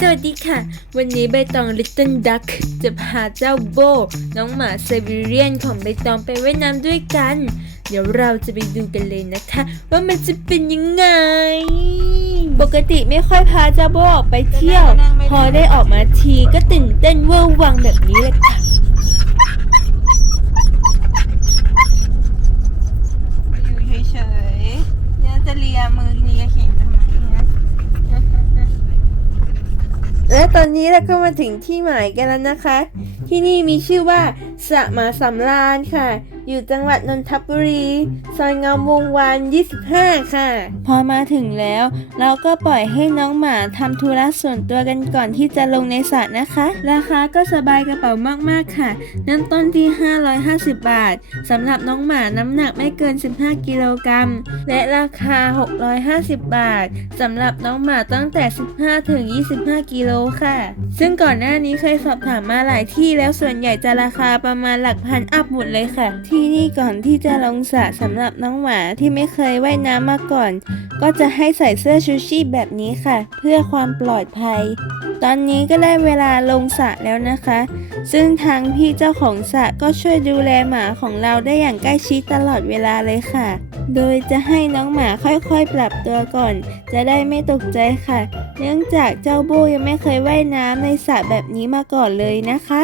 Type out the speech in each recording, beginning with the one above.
สวัสดีค่ะ วันนี้ใบตอง Little Duck จะพาเจ้าโบ น้องหมาไซบีเรียนของใบตองไปว่ายน้ำด้วยกัน เดี๋ยวเราจะไปดูกันเลยนะคะ ว่ามันจะเป็นยังไง ปกติไม่ค่อยพาเจ้าโบออกไปเที่ยว พอได้ออกมาทีก็ตื่นเต้นเวอร์วังแบบนี้เลยค่ะ อยู่เฉยๆเนี่ยจะเลียมือเลียเข่งทำไมเนี่ย และ ตอนนี้เราก็มาถึงที่หมายกันแล้วนะคะ ที่นี่มีชื่อว่าสะมาสำราญค่ะ อยู่จังหวัดนนทบุรี ซอยเงามวงวาน 25 ค่ะ พอมาถึงแล้ว เราก็ปล่อยให้น้องหมาทำธุระส่วนตัวกันก่อนที่จะลงในสระนะคะ ราคาก็สบายกระเป๋ามากๆค่ะ เริ่มต้นที่ 550 บาทสำหรับน้องหมาน้ำหนักไม่เกิน 15 กิโลกรัม และราคา 650 บาทสำหรับน้องหมาตั้งแต่ 15 ถึง 25 กิโลค่ะ ซึ่งก่อนหน้านี้เคยสอบถามมาหลายที่แล้วส่วนใหญ่จะราคาประมาณหลักพันอัพหมดเลยค่ะที่ที่นี่ก่อนที่จะลงสระสำหรับน้องหมาที่ไม่เคยว่ายน้ำมาก่อน ก็จะให้ใส่เสื้อชูชีพแบบนี้ค่ะ เพื่อความปลอดภัย ตอนนี้ก็ได้เวลาลงสระแล้วนะคะ ซึ่งทางพี่เจ้าของสระก็ช่วยดูแลหมาของเราได้อย่างใกล้ชิดตลอดเวลาเลยค่ะ โดยจะให้น้องหมาค่อยๆปรับตัวก่อน จะได้ไม่ตกใจค่ะ เนื่องจากเจ้าโบยังไม่เคยว่ายน้ำในสระแบบนี้มาก่อนเลยนะคะ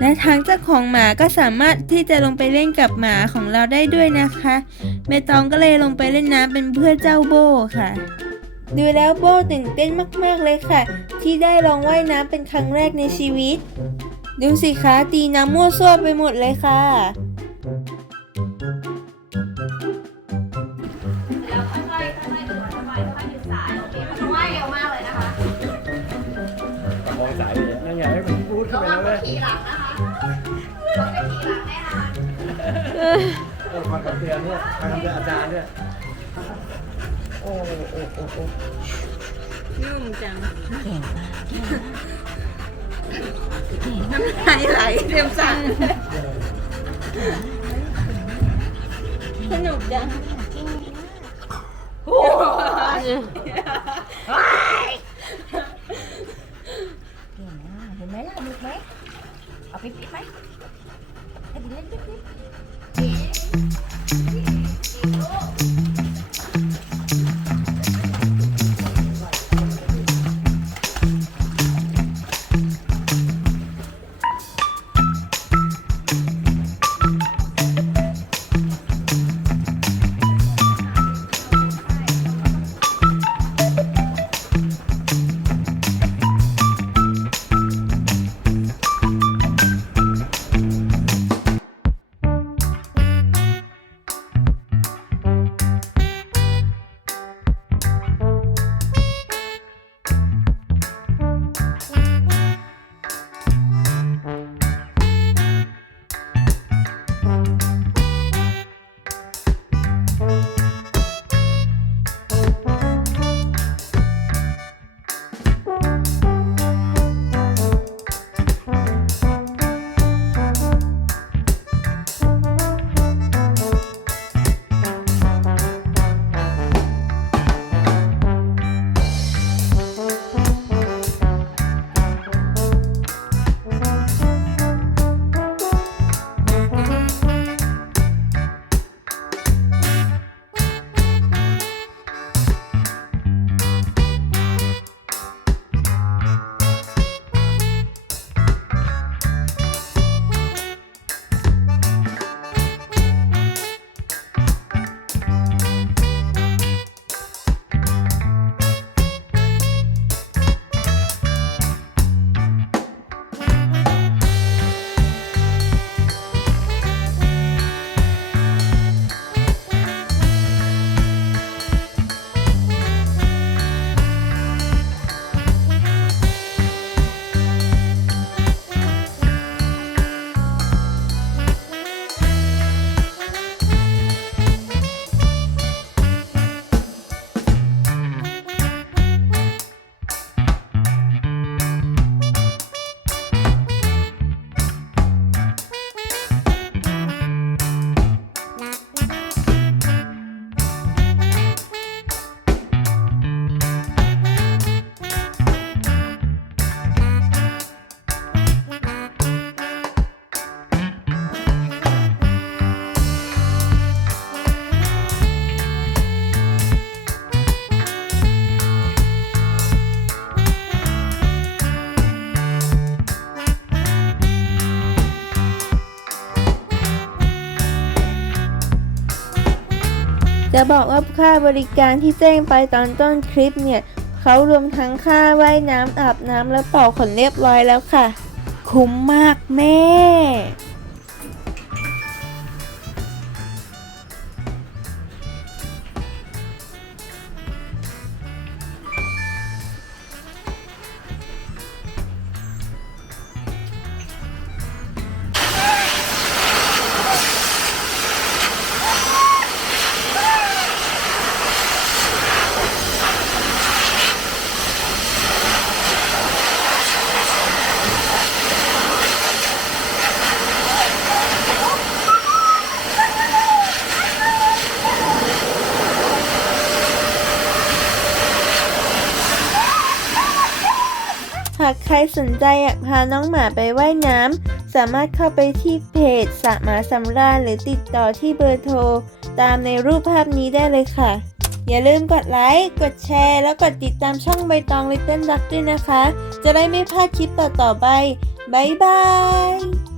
และทางเจ้าของหมาก็สามารถที่จะลงไปเล่นกับหมาของเราได้ด้วยนะคะเมตองก็เลยลงไปเล่นน้ำเป็นเพื่อเจ้าโบค่ะ ดูแล้วโบตื่นเต้นมากๆเลยค่ะ ที่ได้ลองว่ายน้ำเป็นครั้งแรกในชีวิต ดูสิคะตีน้ำมั่วซั่วไปหมดเลยค่ะแล้วค่อยๆค่อยๆดูค่อยๆค่อยๆดึงสายโอเคมันว่ายเร็วมากเลยนะคะมองสายเลยนั่นไงให้มันพูด ขึ้นระไปวัแล้งวเว้ยขี่หลังนะคะรถจะขี่หลังแน่นอนเออฟังคำเตือนเนี่ยฟังคำเตือนอาจารย์เนี่ยโอ้โอ้โอ้โอ้ยุ่งจังไหลไหลเตรียมสั่งสนุกจังเห็นไหมล่ะมีไหม เอาไปปิดไหม บอกว่าค่าบริการที่แจ้งไปตอนต้นคลิปเนี่ยเขารวมทั้งค่าว่ายน้ำอาบน้ำและเป่าขนเรียบร้อยแล้วค่ะ คุ้มมากแม่ากใครสนใจอยากพาน้องหมาไปไว่ายน้ำ สามารถเข้าไปที่เพจสระหมาสำราญหรือติดต่อที่เบอร์โทร ตามในรูปภาพนี้ได้เลยค่ะ อย่าลืมกดไลค์ กดแชร์ แล้วกดติดตามช่องใบตอง Little Duck ด้วยนะคะ จะได้ไม่พลาดคลิปต่อๆไป บ๊ายบาย